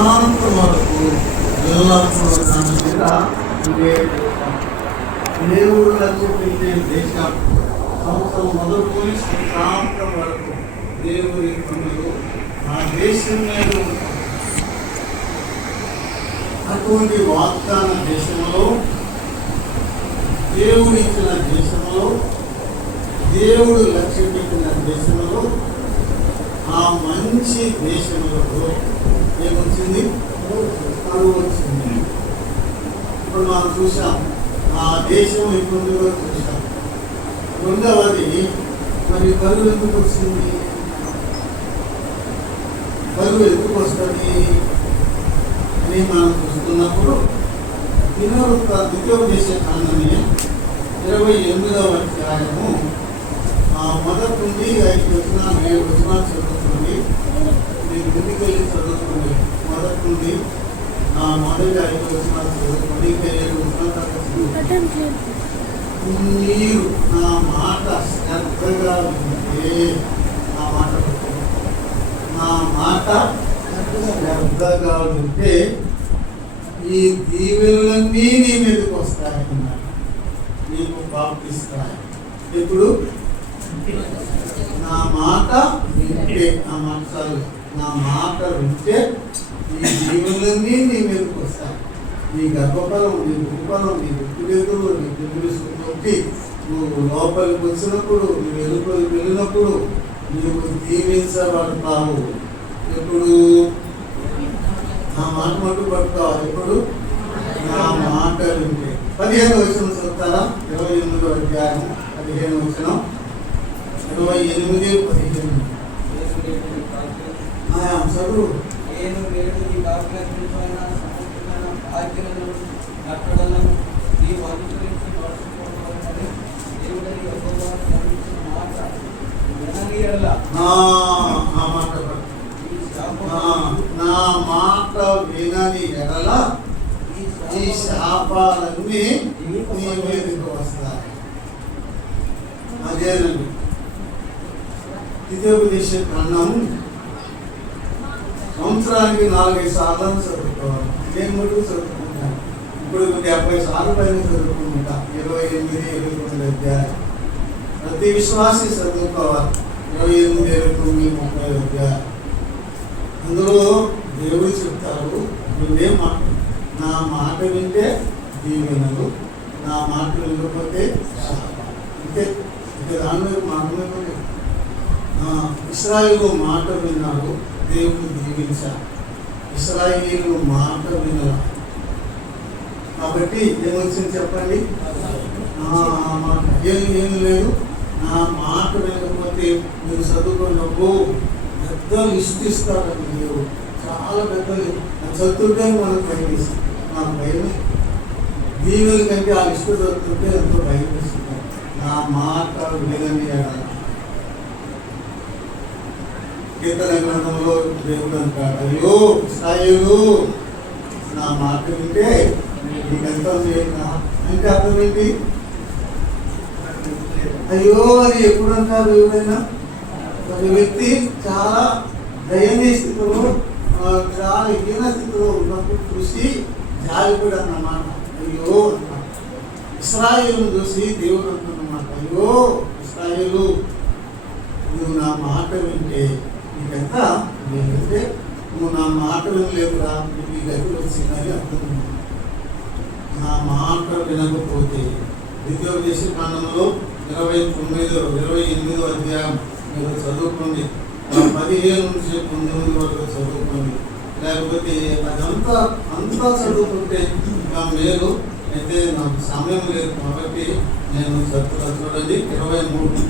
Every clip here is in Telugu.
యుగాంతం వరకు ఎల్లప్పుడూ తన మీద ఉండే దేవుడు లక్ష్య పెట్టే దేశం సంవత్సరం మొదలుకొని సంవత్సరాంతం వరకు దేవుడి పనులు ఆ దేశం మీద అటువంటి వాగ్దాన దేశంలో దేవుడు ఇచ్చిన దేశంలో దేవుడు లక్ష్య పెట్టిన దేశంలో ఆ మంచి దేశంలో ఏమొచ్చింది? కరువు వచ్చింది. ఇప్పుడు మనం చూసాం ఆ దేశం ఇప్పుడు చూసాం. రెండవది మరి కరువు ఎందుకు వచ్చింది? కరువు ఎందుకు వస్తుంది అని మనం చూస్తున్నప్పుడు ద్వితీయోపదేశ కాండమే 28వ అధ్యాయము మొదటి నుండి 5 వచనాలు 7 వచనాలు చదువుతుంది. మీరు గుడికి వెళ్ళి చదువుతుంది. మొదటి నుండి మొదటి 5 వచనాలు చదువుతుంది. ఇంకా 7 వచనాలు మీరు నా మాట శ్రద్ధగా వింటే నా మాట శ్రద్ధగా వింటే ఈ దీవెనలన్నీ నీ మీదకి వస్తాయన్నారు. నీకు బాప్తిస్తాయి. ఇప్పుడు నా మాట వింటే నా మాట వింటే ఈ దీవెనలన్నీ నీ మీదకి వస్తాయి. నీ గర్భఫలం, నీ గురుఫలం, నీ గుర్తులు, నీ గురుసు నొక్కి నువ్వు లోపలికి వచ్చినప్పుడు, నువ్వు వెలుపలికి వెళ్ళినప్పుడు నీవు దీవించబడతావు. ఎప్పుడు నా మాట మట్టు పడతావు. ఎప్పుడు నా మాట వింటే. 15వ వచనం చదువుతారా? 28వ అధ్యాయం 15వ వచనం. 28, 15 చదువు. నేను నేడు నీ ఆజ్ఞాపించిన సమస్తమైన ఆజ్ఞలను కట్టడలను నీవు అనుసరించి నడుచుకోవాలని దేవుడని యెహోవా సెలవిచ్చిన మాట వినని యెడల నా మాట వినని ఎడల ఈ శాపాలన్నీ నీ మీదకి వస్తాయి. అదేనండి ద్వితీయోపదేశ కాండం సంవత్సరానికి 4-5 సార్లు చదువుకోవాలి. నేను మటుకు చదువుకుంటాను. ఇప్పుడు 70 సార్లు పైన చదువుకుంటా. 28, 29 అధ్యాయం ప్రతి విశ్వాసి చదువుకోవాలి. 28, 29, 30 అధ్యాయం. అందులో దేవుడు చెప్తారు, నువ్వేం నా మాట వింటే దీవెనలు, నా మాట వినకపోతే అంటే దాని మాటలు. ఇశ్రాయేలు మాట విన్నాడు, దేవుడు దీవించారు. ఇశ్రాయేలు మాట వినలా కాబట్టి ఏమొచ్చింది చెప్పండి? ఏం లేదు. నా మాట వినకపోతే మీరు చదువుకున్నప్పుడు పెద్ద లిస్ట్ ఇస్తారండి. దేవుడు చాలా పెద్ద చదువుతుంటే మనకు భయం ఇస్తుంది. నాకు భయం. దీవుల కంటే ఆ లిస్టు చదువుతుంటే ఎంతో భయం ఇస్తుంది. నా మాట వినని కీర్తన గ్రంథంలో దేవుడు అంటాడు, అయ్యో ఇశ్రాయేలు నా మాట వింటే నీకెంతో అంటే అర్థం ఏంటి? అయ్యో అని ఎప్పుడు అంటారు ఎవరైనా? ఒక వ్యక్తి చాలా దయనీయ స్థితిలో, చాలా హీన స్థితిలో ఉన్నప్పుడు చూసి జాలిపడి అన్నమాట. అయ్యో అన్నమాట. ఇశ్రాయేలును చూసి దేవుడు అంటున్నమాట, అయ్యో ఇశ్రాయేలు నువ్వు నా మాట వింటే నీకెంత నేనంటే నువ్వు నా మాట వినలేవురా, నీకు ఈ గతి వచ్చిందని అర్థం. నా మాట వినకపోతే ద్వితీయోపదేశ కాండంలో 28వ అధ్యాయం మీరు చదువుకోండి. 15 నుంచి 19 వరకు చదువుకోండి. లేకపోతే అంతా చదువుకుంటే మేలు. అయితే నాకు సమయం లేదు కాబట్టి నేను చూడండి. 23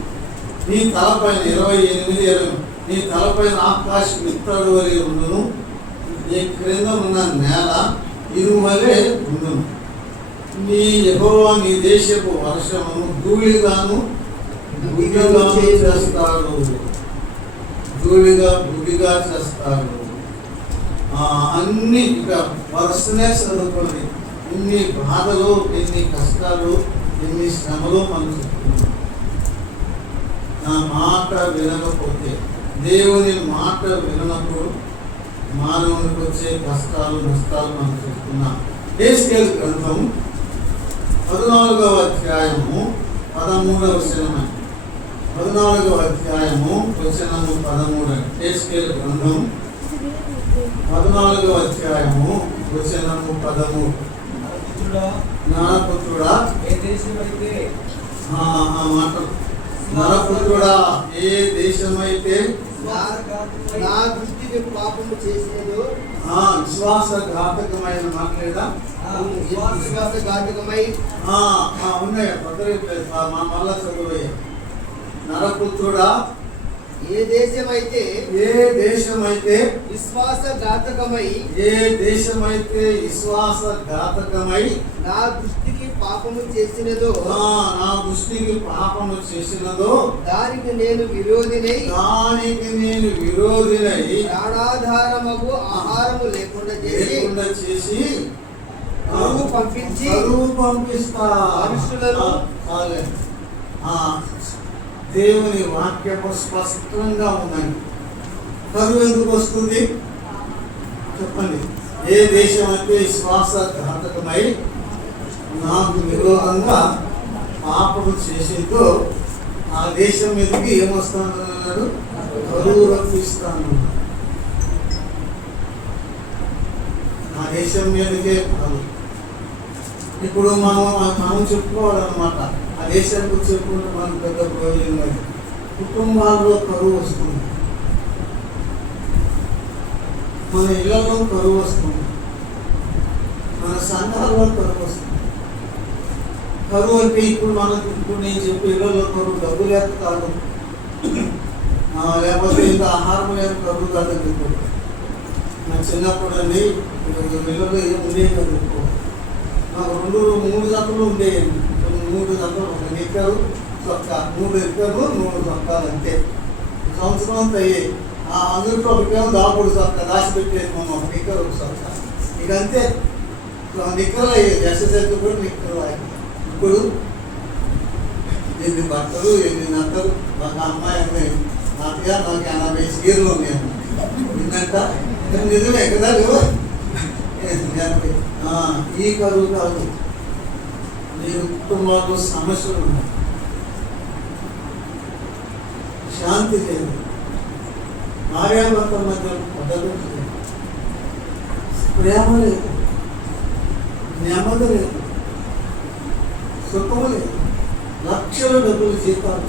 నీ తలపైన 28 నీ తలపైన ఆకాశం ఇత్తడి వలె ఉండును, నీ క్రింద ఉన్న నేల ఇరువలే ఉండును. నీ యెహోవా నీ దేశపు వర్షమును ధూళిగాను చేస్తాడు. బుద్ధిగా చేస్తాడు. అన్ని ఇక వరుసనే చదువుకోండి. ఎన్ని బాధలు, ఎన్ని కష్టాలు, ఎన్ని శ్రమలు మనం చెప్తున్నాం. నా మాట వినకపోతే, దేవుని మాట వినప్పుడు మానవునికి వచ్చే కష్టాలు నష్టాలు మనం చూస్తున్నాం. హెస్కేలు గ్రంథం 14వ అధ్యాయము 13వ వచనం. 14వ అధ్యాయము వచనము 13. హెస్కేలు గ్రంథం 14వ అధ్యాయము వచనము 13. నరపుత్రుడా, ఏ దేశమైతే ఆ మాట, నరపుత్రుడా, ఏ దేశమైతే నా దృష్టికి పాపము చేసినదో, విశ్వాసఘాతకమైన మాట్లాడా విశ్వాసఘాతకమై ఉన్నాయా మళ్ళా చదువయ్యా. నరపుత్రుడా, ఏ దేశమైతే విశ్వాసఘాతకమై విశ్వాసఘాతకమై నా దృష్టికి పాపము చేసినదో, నా దృష్టికి పాపము చేసినదో, దానికి నేను విరోధినై ప్రాణాధారమగు ఆహారము లేకుండా చేసి కరువు పంపిస్తా. మనుషులను దేవుని వాక్యము స్పష్టంగా ఉందండి. కరువు ఎందుకు వస్తుంది చెప్పండి. ఏ దేశం అయితే విశ్వాసఘాతకమై నాకు విరోధంగా పాపము చేసిందో ఆ దేశం మీదకి ఏమొస్తానన్నాడు? కరువు రప్పిస్తాను. ఆ దేశం మీదకే కాదు. ఇప్పుడు మనం చెప్పుకోవాలన్నమాట. ఆ దేశానికి చెప్పుకుంటే మనకు పెద్ద ప్రయోజనం లేదు. కుటుంబాల్లో కరువు వస్తుంది, మన ఇళ్లలో కరువు వస్తుంది, మన సంఘాల్లో కరువు వస్తుంది. కరువు అంటే ఇప్పుడు నేను చెప్పే ఇళ్లలో కరువు డబ్బు లేక కాదు, లేకపోతే ఇంకా ఆహారం లేక కరువు కాదు. నా చిన్నప్పుడు అండి ఇళ్లలో ఏదో ఉండేది కదా. నాకు 2-3 జతలు ఉండేయండి. 3 జతలు, ఒక నిక్కరు చొక్కా, 3 నిక్కర్లు 3 చొక్కాలు అంతే. సంవత్సరం అంతా అయ్యాయి. అందులో ఒకటేమో దాపుడు చొక్కా దాచిపెట్టేది మనం, ఒక నిక్కరు ఒక చొక్కా. ఇక అంతే నిక్కర్లు అయ్యేది. ఎక్సర్సైజ్ కూడా నిక్కర్లు అయ్యాయి. ఇప్పుడు ఎన్ని బట్టలు, ఎన్ని నక్కలు. ఒక అమ్మాయి అమ్మాయి నాకు 80 చీరలు ఉన్నాయి నిన్నంట. నిజమే కదా. ఈ కరువు కాదు, నీ కుటుంబాల్లో సమస్యలు ఉన్నాయి, శాంతి లేదు, భార్యాభర్తల మధ్య పద్ధతి లేదు, ప్రేమ లేదు, నెమ్మది లేదు, సుఖము లేదు. లక్షల డబ్బులు జీతాలు,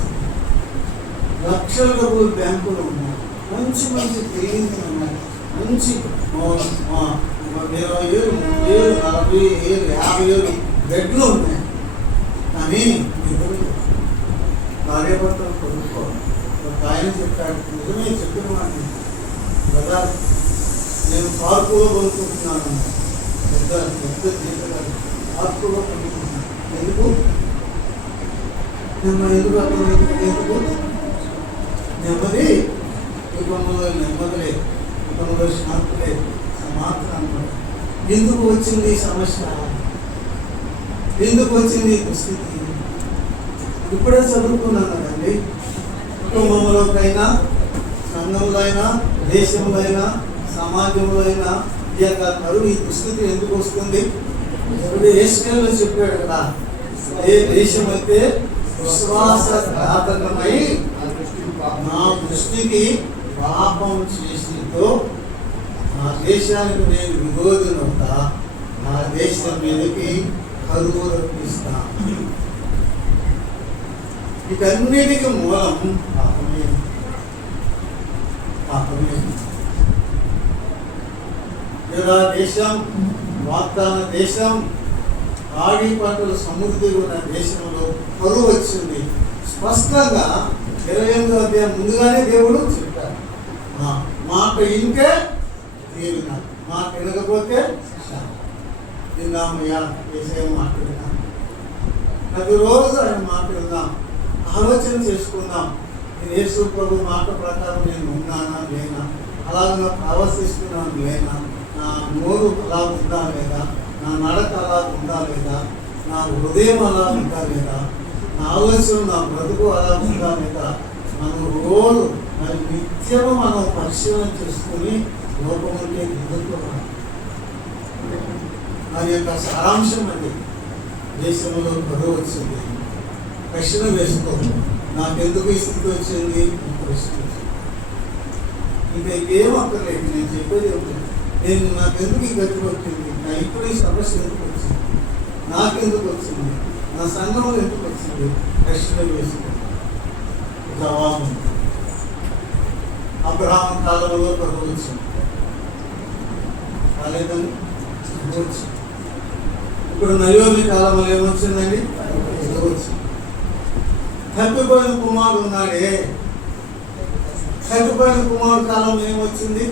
లక్షల డబ్బులు బ్యాంకులు ఉన్నాయి, మంచి బిల్డింగ్స్ ఉన్నాయి, మంచి 20,000, 30,000, 40,000, 50,000 బెడ్లు ఉన్నాయి. కానీ భార్యాభర్తలు కొనుక్కోవాలి. ఒక ఆయన చెప్పాడు, నిజమే చెప్పిన వాడిని కదా, నేను పార్కులో కొనుక్కుంటున్నాను. పెద్ద జీతగాడు పార్కులో కొనుక్కుంటున్నాను. ఎందుకు నెమ్మది కుటుంబంలో నెమ్మది లేదు, కుటుంబంలో శాంతి లేదు, సమాధానం. ఎందుకు వచ్చింది ఈ సమస్య? ఎందుకు వచ్చింది ఈ దుస్థితి? ఇప్పుడే చదువుకున్నాను కదండి. కుటుంబంలోకైనా, సంఘంలో అయినా, దేశంలో అయినా, సమాజంలో అయినా ఈ యొక్క కరువు, ఈ దుస్థితి ఎందుకు వస్తుంది? ఇప్పుడు యేసుక్రీస్తు చెప్పాడు కదా, ఏ దేశం అయితే విశ్వాసఘాతకమై నా దృష్టికి పాపం చేసిందో ఆ దేశానికి నేను విరోధునవుతా, ఆ దేశం మీదకి కరువు రప్పిస్తా. వీటన్నిటికీ మూలం పాపమే. ఇలా దేశం, వాగ్దాన దేశం, ఆడి పంటలు సమృద్ధిగా ఉన్న దేశంలో కరువు వచ్చింది. స్పష్టంగా 28వ అధ్యాయం ముందుగానే దేవుడు చెప్పారు, మాట ఇంటే దీవెన, మాట వినకపోతే విందామయ్యా. ఏసయ్య మాట్లాడినా ప్రతిరోజు ఆయన మాట్లాడుదాం, ఆలోచన చేసుకుందాం. నేను యేసు ప్రభు మాట ప్రకారం నేను ఉన్నానా లేనా, అలాగే ప్రవర్తిస్తున్నాను లేనా, నా నోరు అలా ఉందా లేదా, నా నడక అలా ఉందా లేదా, నా హృదయం అలా ఉందా లేదా, నా ఆలోచన, నా బ్రతుకు అలా ఉందా లేదా. మనం రోజు నిత్యము మనం పరిశీలన చేసుకుని లోపం అంటే ఎదుర్కోవడం. దాని యొక్క సారాంశం అండి. దేశంలో కరువు వచ్చింది, ప్రశ్న వేసుకో, నాకెందుకు ఈ స్థితి వచ్చింది, ప్రశ్న ఇంకా ఏం అక్కర్లేదు. నేను చెప్పేది ఏమిటి, నేను నాకెందుకు ఈ గతి వచ్చింది, నా ఇప్పుడు ఈ సమస్య ఎందుకు వచ్చింది, నాకెందుకు వచ్చింది, నా సంఘంలో ఎందుకు వచ్చింది, ప్రశ్న వేసుకో. జవాబు అబ్రహాము కాలంలో కరువు వచ్చింది, కాలేదని వచ్చింది. ఇప్పుడు నయోమి కాలంలో ఏమొచ్చిందండి, వచ్చింది. తప్పిపోయిన కుమారుడు ఉన్నాడే, తప్పిపోయిన కుమారుడు కాలంలో ఏమొచ్చింది,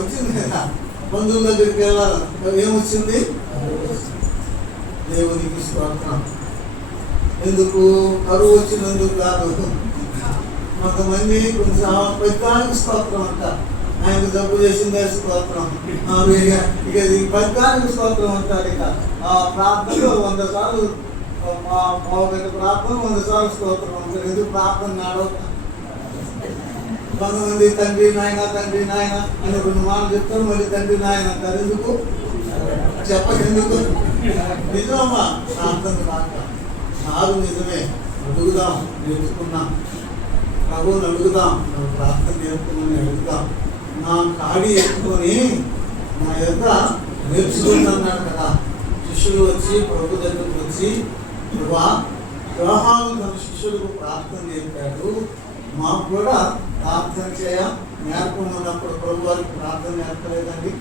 వచ్చింది కదా. బంధువుల దగ్గరికి వెళ్ళాలి, ఏమొచ్చింది, దేవునికి స్తోత్రం. ఎందుకు కరువు వచ్చినందుకు కాదు. కొంతమంది కొంచెం పెద్దానికి స్తోత్రం అంటారు, ఆయనకు జబ్బు చేసిందే స్తోత్రం, ఇక పెద్దానికి స్తోత్రం అంటారు. ఇక ఆ ప్రార్థనలో 100 సార్లు ప్రార్థన 100 సార్లు స్తోత్రం అంటారు. ఎందుకు ప్రార్థన నాడవుతా. కొంతమంది తండ్రి నాయన అని 2 మాటలు చెప్తారు, మళ్ళీ తండ్రి నాయన అంటారు. ఎందుకు చెప్పకెందుకు? నిజమమ్మా, ప్రార్థన కాక నాదు నిజమే. అడుగుదాం, నేర్చుకున్నాం, ప్రభువుని అడుగుదాం, ప్రార్థన నేర్చుకుని అడుగుదాం. నా కాడి ఎత్తుకొని నా యొక్క నేర్చుకుంటున్నాడు కదా. శిష్యులు వచ్చి ప్రభు దగ్గరకు వచ్చి, యోహాను తన శిష్యులకు ప్రార్థన నేర్పాడు, మాకు కూడా ప్రార్థన నేర్పమన్నప్పుడు ప్రభు వారికి ప్రార్థన నేర్పలేదండి.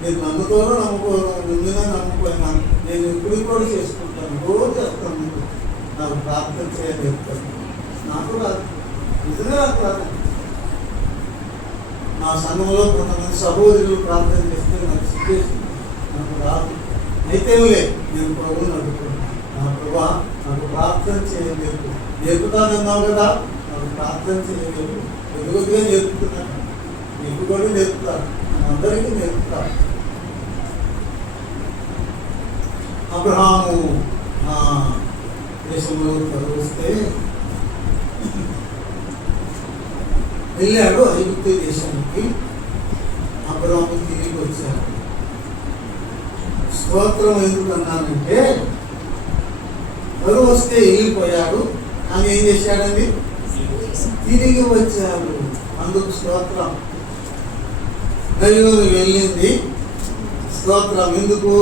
నేను నమ్ముతానో నమ్ముకోను, ముందుగా నమ్ముకోయినా నేను ఇప్పుడు కూడా చేసుకుంటాను, రోజు చేస్తాను. మీకు నాకు ప్రార్థన నేర్పుతాను. నాకు రాదు, నిజంగా నాకు రాదు. నా సంఘంలో కొంతమంది సహోదరులు ప్రార్థన చేస్తే నాకు సిద్ధేసి నాకు రాదు. అయితేలే నేను ప్రభువుని అడుగుతున్నాను, నా ప్రభా నాకు ప్రార్థన చేయలేదు, నేర్పుతానన్నావు కదా, నాకు ప్రార్థన చేయలేదు. ఎదుగుగా నేర్పుతున్నాను, నీకు కూడా నేర్పుతాను, అందరికీ నేర్పుతాను. అబ్రహాము దేశంలో కరువు వస్తే వెళ్ళాడు ఐగుప్తు దేశానికి. అబ్రహాము తిరిగి వచ్చాడు. స్తోత్రం ఎందుకు అన్నానంటే, కరువు వస్తే వెళ్ళిపోయాడు, అని ఏం చేశాడండి, తిరిగి వచ్చాడు. అందుకు స్తోత్రం. నయోమి వెళ్ళింది, స్తోత్రం. ఎందుకు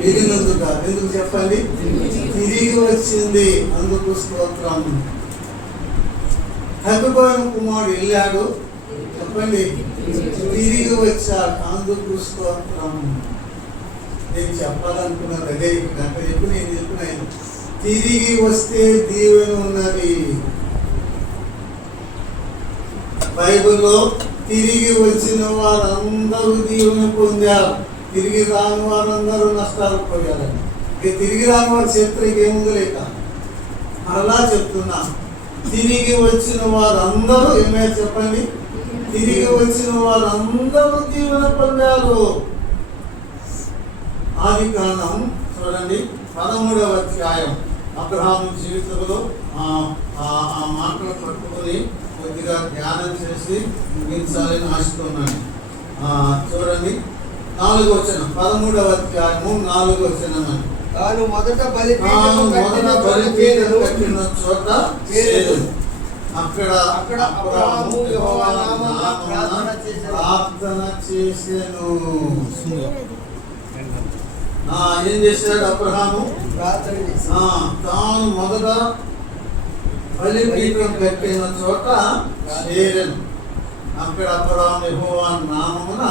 వెళ్ళినందుకు, ఎందుకు చెప్పండి, తిరిగి వచ్చింది, అందుకు స్తోత్రం. తప్పిపోయిన కుమారుడు వెళ్ళాడు, చెప్పండి, తిరిగి వచ్చాడు, అందుకు స్తోత్రం. నేను చెప్పాలనుకున్నాను అదే, అక్కడ చెప్పి నేను చెప్పిన తిరిగి వస్తే దీవెన ఉన్నది. బైబిల్లో తిరిగి వచ్చిన వారందరూ దీవెన పొందారు, తిరిగి రాని వారందరూ నష్టాలు పోయారు. ఇక తిరిగి రాని వారి చరిత్రకి ఏముంది లేక అలా చెప్తున్నా. తిరిగి వచ్చిన వారందరూ ఏమైనా చెప్పండి, తిరిగి వచ్చిన వారందరూ దీవెన పొందారు. ఆది కాండం చూడండి 13వ అధ్యాయం. అబ్రహాము జీవితంలో ఆ మాటలు పట్టుకొని కొద్దిగా ధ్యానం చేసి ముగించాలని ఆశిస్తున్నాను. చూడండి 4వ వచనం, 13వ అధ్యాయము 4వ వచనం. తాను మొదట బలిపీఠం కట్టిన చోట అక్కడ అబ్రహాము యెహోవా నామమున ప్రార్థన చేసెను. ఏం చేశాడు అబ్రహాము? ప్రార్థన చేశాడు. తాను మొదట బలిపీఠం కట్టిన చోట చేరెను. అక్కడ అబ్రహాము యెహోవా నామమున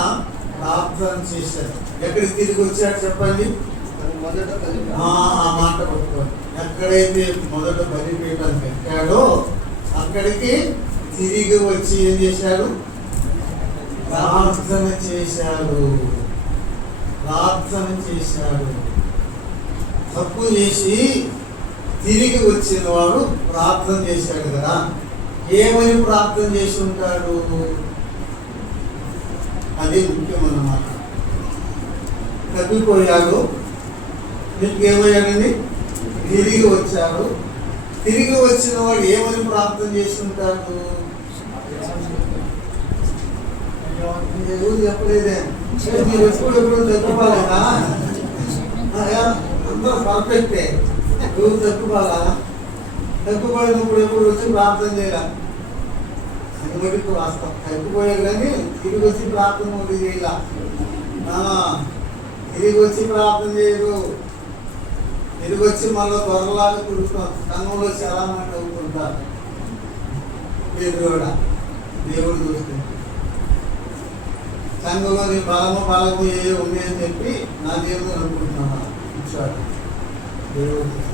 ప్రార్థన చేశాడు. ఎక్కడికి తిరిగి వచ్చాడు చెప్పండి? ఆ మాట పట్టుకోండి. ఎక్కడైతే మొదట బలిపీఠం కట్టాడో అక్కడికి తిరిగి వచ్చి ఏం చేశాడు? ప్రార్థన చేశాడు. తప్పు చేసి తిరిగి వచ్చిన వాడు ప్రార్థన చేశాడు కదా. ఏమని ప్రార్థన చేసి ఉంటాడు? అది ముఖ్యమన్నమాట. తప్పిపోయాడు, మీకు ఏమయ్యాడండి? తిరిగి వచ్చాడు. తిరిగి వచ్చిన వాడు ఏమని ప్రార్థన చేసి ఉంటాడు? ఎవరు చెప్పలేదే మీరు ఎప్పుడు తగ్గిపోలేదా అందరూ పర్ఫెక్టే ఎవరు తగ్గిపోవాలా తగ్గిపోయినప్పుడు ఎప్పుడు వచ్చి ప్రార్థన చేయాల అనుమతికి రాస్తాం తగ్గిపోయారు కానీ తిరిగి వచ్చి ప్రార్థన ఒకటి చేయాల తిరిగి వచ్చి ప్రార్థన చేయరు తిరిగి వచ్చి మళ్ళీ త్వరలాగా తిరుగుతాం సంఘంలో చాలా మంది అవుతుంటారు మీరు కూడా దేవుడు చూస్తుంది సంఘంలో నీ బలము ఏ ఉంది అని చెప్పి నా దేవుడు అనుకుంటున్నాను దేవుడు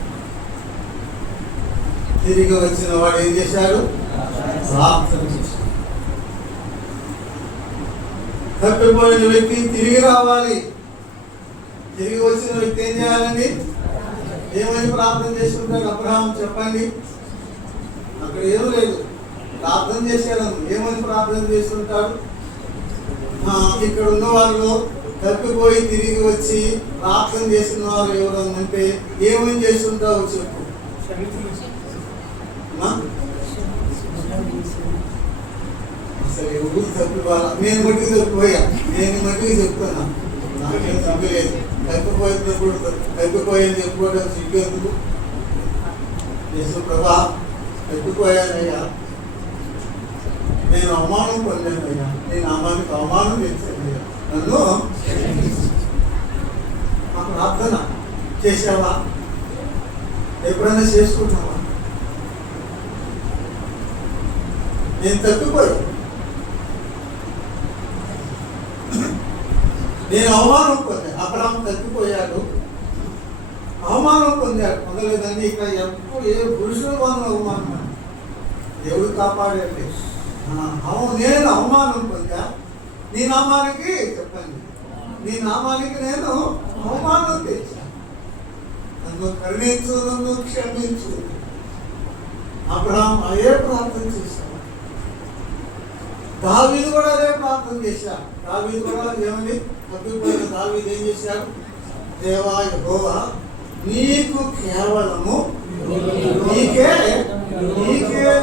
తిరిగి వచ్చిన వాడు ఏం చేశాడు ప్రార్థన చేశాడు తప్పిపోయిన వ్యక్తి తిరిగి రావాలి తిరిగి వచ్చిన వ్యక్తి ఏం చేయాలండి ఏమని ప్రార్థన చేసుకుంటాడు అబ్రహాం చెప్పండి అక్కడ ఏమీ లేదు ప్రార్థన చేశాడు ఏమని ప్రార్థన చేస్తుంటాడు ఇక్కడ ఉన్న వాళ్ళు తప్పిపోయి తిరిగి వచ్చి ప్రార్థన చేసిన వారు ఎవరన్నా ఉంటే ఏమని చేస్తుంటావు చెప్పు అసలు ఎవరు తప్పిపోవాలా నేను మట్టికి తప్పిపోయా నేను మట్టికి చెప్తున్నా నాకేం తప్పలేదు తప్పిపోయినప్పుడు తప్పిపోయాను చెప్పుకోవడం సిగ్గెందుకు యేసు ప్రభా తప్పిపోయానయ్యా నేను అవమానం పొందానయ్యా నేను అమ్మానికి అవమానం తెచ్చానయ్యా నన్ను ఆ ప్రార్థన చేసావా ఎప్పుడైనా చేసుకుంటున్నావా నేను తప్పిపోయా నేను అవమానం పొందాను అబ్రహాము తప్పిపోయాడు అవమానం పొందాడు పొందలేదని ఇక్కడ ఎప్పుడు ఏ పురుషుడు వల్ల అవమానం దేవుడు కాపాడండి అవును నేను అవమానం పొందా నీ నామానికి చెప్పండి నీ నామానికి నేను అవమానం తెచ్చా నన్ను కరుణించు నన్ను క్షమించు అబ్రహాము అదే ప్రార్థన చేశాడు దావీదు కూడా అదే ప్రార్థన చేశాడు దావీదు కూడా ఏమని తప్పిపోయిన దావీదు ఏం చేశాడు దేవా యెహోవా నీకు కేవలము నీకే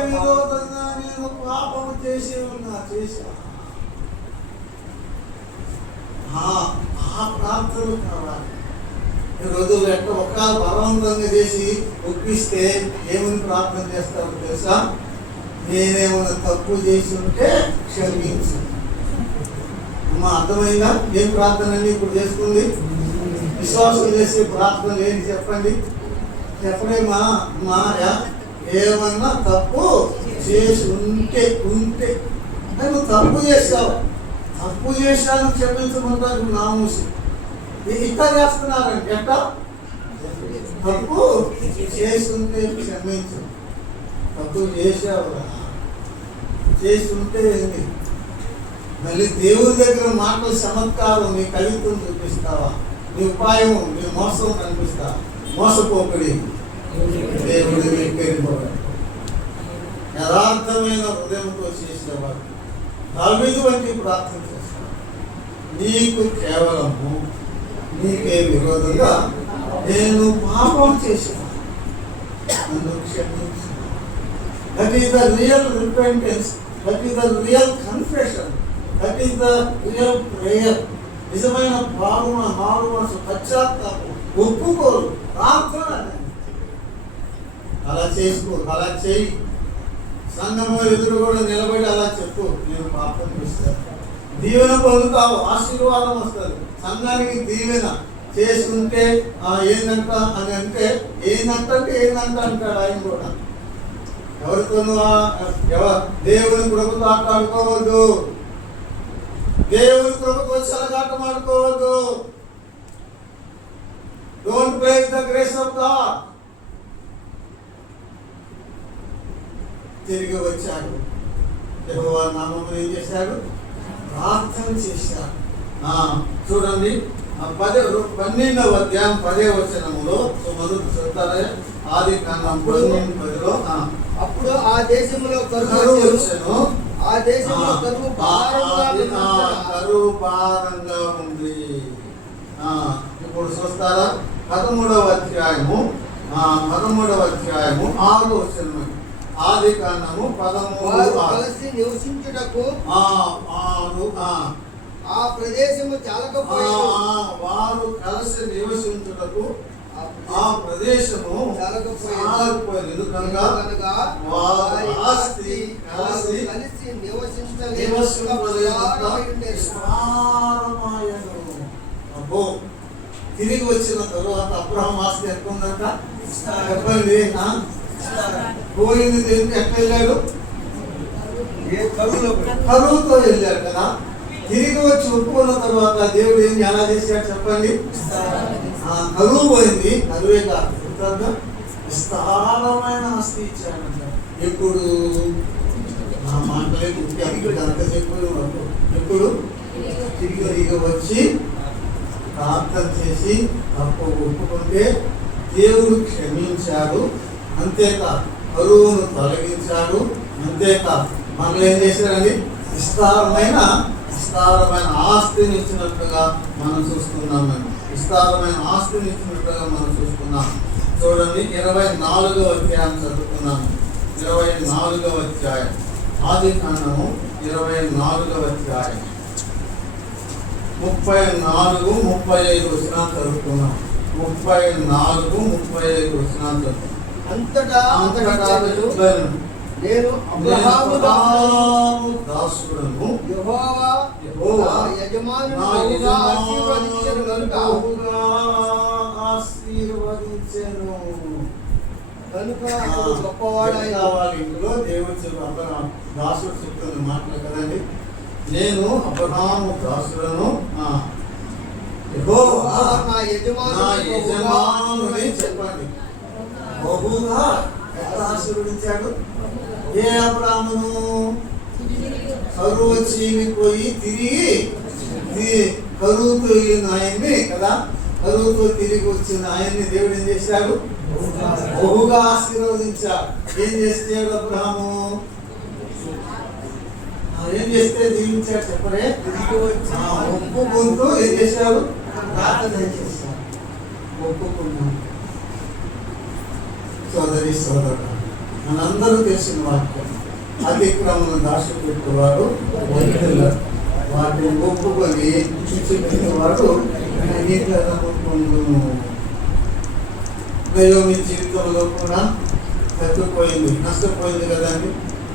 విరోధంగా నేను పాపము చేసి ఉన్నా చేశా ఆ ప్రార్థనలు కావాలి ఈ రోజుల్లో ఎట్ట ఒక్క బలవంతంగా చేసి ఒప్పిస్తే ఏమని ప్రార్థన చేస్తారో తెలుసా నేనేమైనా తప్పు చేసి ఉంటే క్షమించు అమ్మా అర్థమైందా ఏం ప్రార్థన ఇప్పుడు చేసుకుంది విశ్వాసం చేసే ప్రార్థన ఏంటి చెప్పండి చెప్పడేమా మాయా ఏమన్నా తప్పు చేసి ఉంటే నువ్వు తప్పు చేసావు తప్పు చేశాను క్షమించమంటారు నా మూసి ఇంకా చేస్తున్నారంటే ఎట్ట తప్పు చేసి ఉంటే క్షమించు తప్పు చేసావు చేసి ఉంటే ఏంటి మళ్ళీ దేవుడి దగ్గర మాటలు చమత్కారం నీ కవిత్వం చూపిస్తావా నీ ఉపాయం నీ మోసం కనిపిస్తా మోసపోకడి దేవుడి వెళ్ళిపోవాలి యథార్థమైన హృదయంతో చేసేవాడు దావీదు వంటి ప్రార్థన చేస్తాడు నీకు కేవలము నీకే విరోధంగా నేను పాపం చేశాను నన్ను క్షమించు that is the real repentance that is the real confession that is the real prayer నిజమైన మారు మనసు పశ్చాత్తాపం ఒప్పుకోరు ప్రార్థన అలా చేసుకో అలా చేయి సంఘము ఎదురు కూడా నిలబడి అలా చెప్పు నేను పాపం చేస్తాను దీవెన పొందుతావు ఆశీర్వాదం వస్తుంది సంఘానికి దీవెన చేసుకుంటే ఏందంట అని అంటే ఏందంటే అంటాడు ఆయన కూడా ఎవరితోనూ దేవుని కృపతో ఆటాడుకోవద్దు దేవుని కృపతో చెలగాటమాడుకోవద్దు don't break the grace of God తిరిగి వచ్చాడు యెహోవా నామమున ఏం చేశాడు ప్రార్థన చేశాడు చూడండి 12వ అధ్యాయం 10వ వచనములో మొదటి చెప్తారే ఆది కాండం 12:10లో అప్పుడు ఆ దేశంలో కరువు వచ్చెను ఆ దేశంలో కరువు భారంగా ఉంది ఇప్పుడు చూస్తారా 13వ అధ్యాయము 6వ వచనం ఆది కాండము 13 కలిసి నివసించుటకు ఆ ప్రదేశము చాలకపోయేను. వారు కలిసి నివసించుటకు ఆ ప్రదేశము చాలకపోయేది కనుక వారి ఆస్తి కలిసి విస్తారమాయెను. అబ్బో, తిరిగి వచ్చిన తరువాత అబ్రహాం ఆస్తి ఎంత ఉందంట చెప్పండి. పోయింది దేవుడు ఎక్కడ వెళ్ళాడు? కరువుతో వెళ్ళాడు కదా. తిరిగి వచ్చి ఒప్పుకున్న తర్వాత దేవుడు ఏం ఎలా చేశాడు చెప్పండి? కరువు పోయింది. కరువే కాదు, విస్తారమైన ఆస్తి ఇచ్చాడంట. ఎప్పుడు ఆ మాటలే అంత చెప్పు. ఎప్పుడు తిరిగి వచ్చి ప్రార్థన చేసి తప్పు ఒప్పుకుంటే దేవుడు క్షమించాడు. అంతేకాదు కరువును తొలగించాడు. అంతేకాదు మనల్ని ఏం చేశాడండి? విస్తారమైన ఆస్తిని ఇచ్చినట్లుగా మనం చూస్తున్నాం. విస్తారమైన ఆస్తిని ఇచ్చినట్లుగా మనం చూస్తున్నాం. చూడండి 24వ అధ్యాయం చదువుతున్నాము. 24వ అధ్యాయం ఆదికాండము 24వ అధ్యాయం 34, 35 వచనాలు చదువుతున్నాం. 34, 35 వచనాలు చదువుతున్నాం. అంతటా నేను అబ్రహాము దాసుడను, యెహోవా నా యజమానుని బహుగా ఆశీర్వదించెను కనుక గొప్పవాడైన వాళ్ళ ఇంట్లో దేవుడు దాసుడు చెప్తున్న మాటలు కదండి. నేను అబ్రహాము దాసుడను, యెహోవా నా యజమానుని చెప్పండి బహుగా ఆశీర్వదించాడు. ఏ అబ్రాహామును? కరువు చీలిపోయి తిరిగి కరువుతో వెళ్ళిన ఆయన్ని కదా, కరువుతో తిరిగి వచ్చిన ఆయన్ని దేవుడు ఏం చేశాడు? బహుగా ఆశీర్వదించాడు. ఏం చేస్తాడు అబ్రాహాము? ఏం చేస్తే దీవించాడు చెప్పరే? తిరిగి వచ్చి ఒప్పుకుంటూ ఏం చేశాడు? ప్రార్థన చేశాడు. ఒప్పుకున్నాడు. సోదరి సోదరుడు, మనందరూ తెలిసిన వాక్యం. అతిక్రమను దాచిపెట్టేవాడు వాటిని ఒప్పుకొని చూపించేవాడు పొందును. మీ జీవితంలో కూడా తగ్గిపోయింది, నష్టపోయింది కదండి.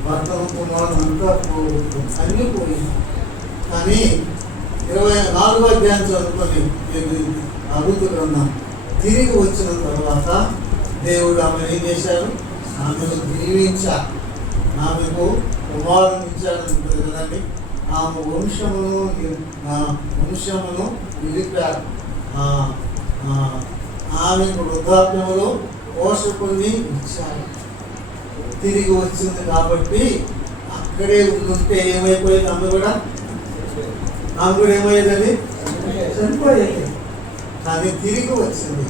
భర్త కుమారుడు అంతా అన్నీ పోయింది. కానీ 24వ అధ్యాయం చదువుకొని అడుగుతున్నాం. తిరిగి వచ్చిన తర్వాత దేవుడు ఆమెను ఏం చేశారు? ఆమెను దీవించారు. ఆమెకు కుమారుని ఇచ్చాడు ఉంటుంది కదండి. ఆమె వంశమును నిలిపారు. ఆమెకు వృద్ధాప్యములో పోషకుల్ని ఇచ్చారు. తిరిగి వచ్చింది కాబట్టి అక్కడే ఉంటే ఏమైపోయింది? ఆమె కూడా ఏమయ్యేదండి? చనిపోయేది. కానీ తిరిగి వచ్చింది.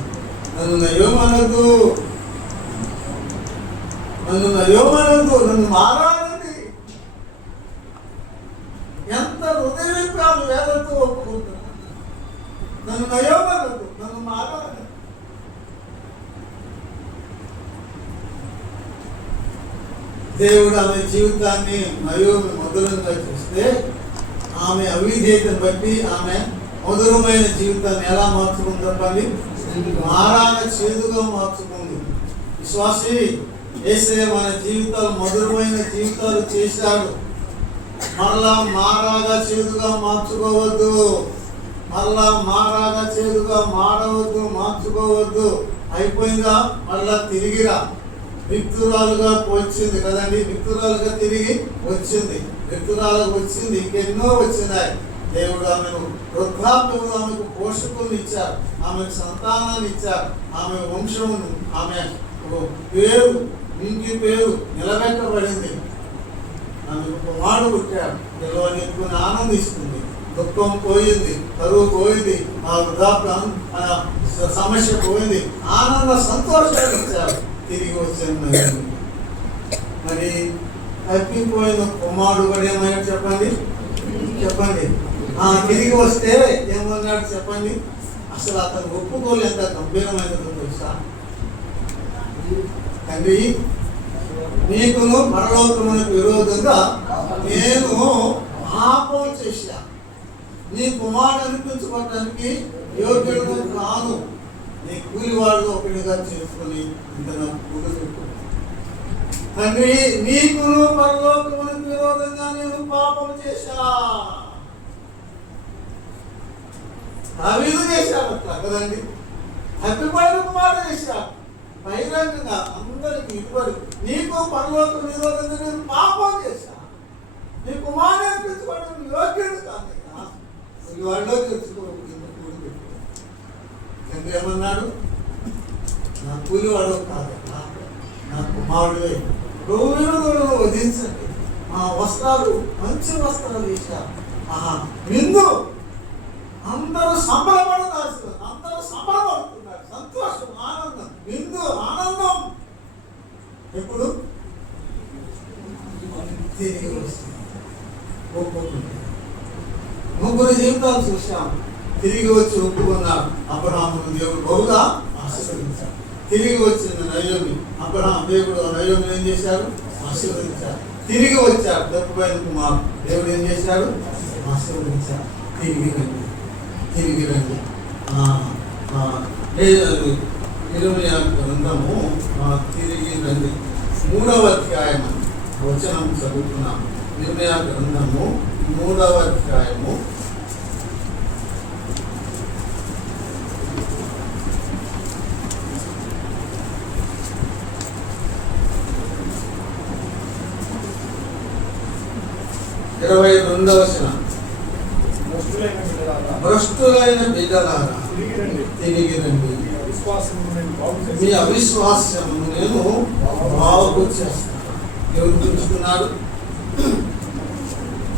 నన్ను నయోమనదు, నన్ను మారాలండి. ఎంత హృదయవిప్రాలు వేదతో ఒప్పుకుంటున్నా. నన్ను నయోమనదు, నన్ను మారాలి. దేవుడు ఆమె జీవితాన్ని నయోమి మధురంగా చేస్తే ఆమె అవిధేయతను బట్టి ఆమె మధురమైన జీవితాన్ని ఎలా మార్చుకుంది చెప్పండి? మారాగా చేదుగా మార్చుకుంది. విశ్వాసి, యేసయ్య మన జీవితాలు మధురమైన జీవితాలు చేశాడు. మరలా మారాగా చేదుగా మార్చుకోవద్దు. మార్చుకోవద్దు. అయిపోయిందా? మళ్ళా తిరిగిరా. విక్తురాలుగా వచ్చింది కదండి. విక్తురాలుగా తిరిగి వచ్చింది. ఇంకెన్నో వచ్చినాయి. దేవుడు ఆమెను వృద్ధాప్యములు ఆమెకు పోషకులను ఇచ్చారు. ఆమెకు సంతానాన్ని ఇచ్చారు. ఆమె వంశమును, ఆమె పేరు, ఇంటి పేరు నిలబెట్టబడింది. ఆమెకు కుమారుడు పుట్టాడు. నిలవనెత్తుకుని ఆనందిస్తుంది. దుఃఖం పోయింది, కరువు పోయింది, ఆ వృద్ధాప్యం సమస్య పోయింది. ఆనంద సంతోషాలు ఇచ్చారు. తిరిగి వచ్చాను. మరి తప్పిపోయిన కుమారుడు కూడా ఏమయ్యాడు చెప్పండి? తిరిగి వస్తే ఏమన్నాడు చెప్పండి? అసలు అతను ఒప్పుకోలు ఎంత గంభీరమైనదో తెలుసా? తండ్రి, నీకును పరలోకమునకు విరోధంగా నేను పాపం చేశా. నీ కుమారుడు అనిపించుకోవడానికి యోగ్యుడు కాను. నీ కూలివాడు ఒకటిగా చేసుకొని ఇంత నాకు కూడబెట్టు. తండ్రి, నీకును పరలోకమునకు విరోధంగా నేను పాపం చేశా. దావీదు చేశాడు అట్లా కదండి. తప్పిపోయిన కుమారుడు చేశాడు. బహిరంగంగా అందరికి ఇవ్వడు. నీకు పరలోక విరోధంగా నేను పాపం చేశా. నీ కుమారుడు అనిపించుకోవడం యోగ్యుడు కాదు. వాళ్ళలో తెచ్చుకోవద్దు. తండ్రి ఏమన్నాడు? నా కూలివాడు కాదు, నా కుమారుడే. గౌరవులను వధించండి. ఆ వస్త్రాలు మంచి వస్త్రాలు వేశారు. విందు అందరూ సంబరపడుతున్నారు. అందరూ సంబరపడుతున్నారు. సంతోషం, ఆనందం, విందు, ఆనందం. ఎప్పుడు తిరిగి వస్తుంది. ముగ్గురు జీవితాలు చూశాం. తిరిగి వచ్చి ఒప్పుకున్నాడు. అబ్రహామును దేవుడు బహుగా ఆశీర్వదించాడు. తిరిగి వచ్చింది నయోమి. అబ్రహాం దేవుడు నయోమిని ఏం చేశాడు? ఆశీర్వదించాడు. తిరిగి వచ్చాడు. తప్పిపోయిన కుమారుడు దేవుడు ఏం చేశాడు? ఆశీర్వదించాడు. తిరిగి రండి, తిరిగి రండి. 20 గ్రంథము తిరిగి రండి 3వ అధ్యాయం వచనం చదువుతున్నాం. 20 గ్రంథము 3వ అధ్యాయము 22వ వచనం. భ్రష్టులైన బిడ్డలారా తిరిగి రండి, మీ అవిశ్వాసము నేను బాగు చేస్తాను. ఎవరు పిలుచుకున్నాడు?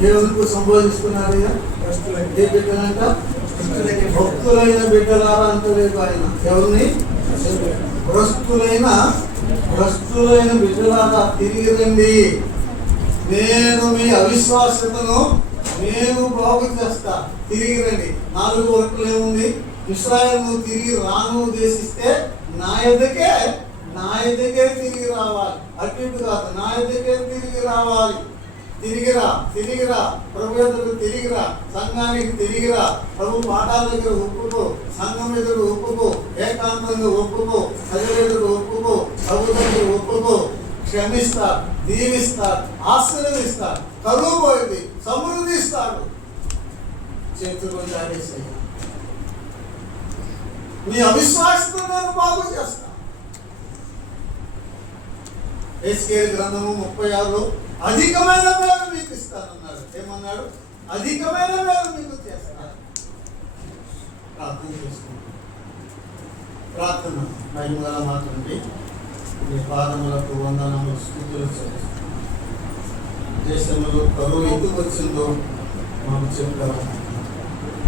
దేవునికి సంబోధిస్తున్నాడు. ఏ బిడ్డలంట? భక్తులైన బిడ్డలారా అంటలేదు ఆయన. ఎవరిని? భ్రష్టులైన బిడ్డలారా తిరిగి రండి, నేను మీ అవిశ్వాసతను నేను బాగు చేస్తా. తిరిగి రండి. 4 వర్కులు ఏముంది? ఇశ్రాయేలును తిరిగి రాను ఉద్దేశిస్తే నా ఎద్దకే తిరిగి రావాలి. అటు ఇటు కాదు, నా ఎద్దకే తిరిగి రావాలి. తిరిగిరా ప్రభు ఎదురు తిరిగిరా, సంఘానికి తిరిగిరా. ప్రభు పాఠాల దగ్గర ఒప్పుకో, సంఘం ఎదురు ఒప్పుకో, ఏకాంతంగా ఒప్పుకో, ప్రజల ఎదురు ఒప్పుకో, ప్రభు దగ్గర ఒప్పుకో. క్షమిస్తాడు, దీవిస్తాడు, ఆశీర్వదిస్తాడు, కరువు పోయింది సమృద్ధి ఇస్తాడు. చేతులు జాడేసాయి. నీ అవిశ్వాసంతో నేను బాగు చేస్తాను. ఎస్కేల్ గ్రంథము 36లో అధికమైన మేలు మీకు ఇస్తానన్నాడు. ఏమన్నాడు? అధికమైన మేలు మీకు చేస్తాను. ప్రార్థన చేసుకుంటాం. ప్రార్థన మహిమగల మాట్లాడి మీ పాదములకు వందనములు, స్తుతులు చెల్లిస్తున్నాం. దేశంలో కరువు ఎందుకు వచ్చిందో మాకు చెప్పారు.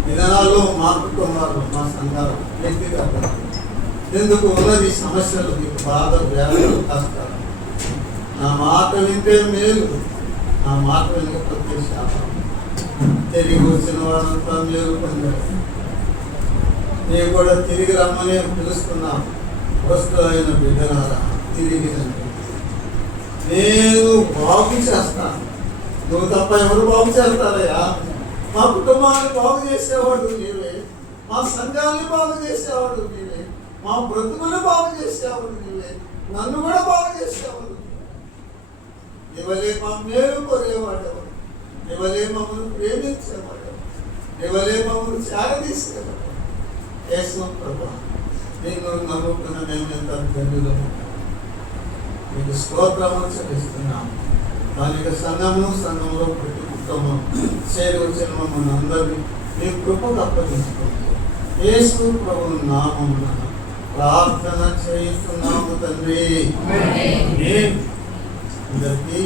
విధానాల్లో మా కుటుంబాలు, మా సంఘాలు, వ్యక్తిగత ఎందుకు ఉన్నది సమస్యలు, మీకు బాధ, వ్యాధులు, కష్టాలు. నా మాట వింటే మేలు, నా మాట వినకపోతే శాపం. తిరిగి వచ్చిన వారంతా మేలు పొందారు. నేను కూడా తిరిగి రమ్మని పిలుస్తున్నాం. వస్తులైన బిడ్డలారా తిరిగి రండి, నేను బాగు చేస్తాను. నువ్వు తప్ప ఎవరు బాగు చేస్తారయ్యా? మా కుటుంబాన్ని బాగు చేసేవాడు నీవే, మా సంఘాన్ని బాగు చేసేవాడు నీవే, మా బ్రతుకుని బాగు చేసేవాడు నీవే, నన్ను కూడా బాగు చేసేవాడు. ఇవలే మా మేలు కోరేవాడేవాడు, ఇవలే మమ్మల్ని ప్రేమించేవాడేవాడు, ఇవలే మమ్మల్ని చారదీసేవాడు. యేసు ప్రభా, నేను నమ్ముకున్న మేము ఎంత ధన్యులము. మీకు స్తోత్రము చెల్లిస్తున్నాము. దానికి సంఘంలో ప్రతి కుటుంబం చేరి వచ్చిన మమ్మల్ని అందరినీ మీ కృపకు అప్పగించుకోండి. యేసు ప్రభువు నామమున ప్రార్థన చేస్తున్నాము తండ్రి. అందరికీ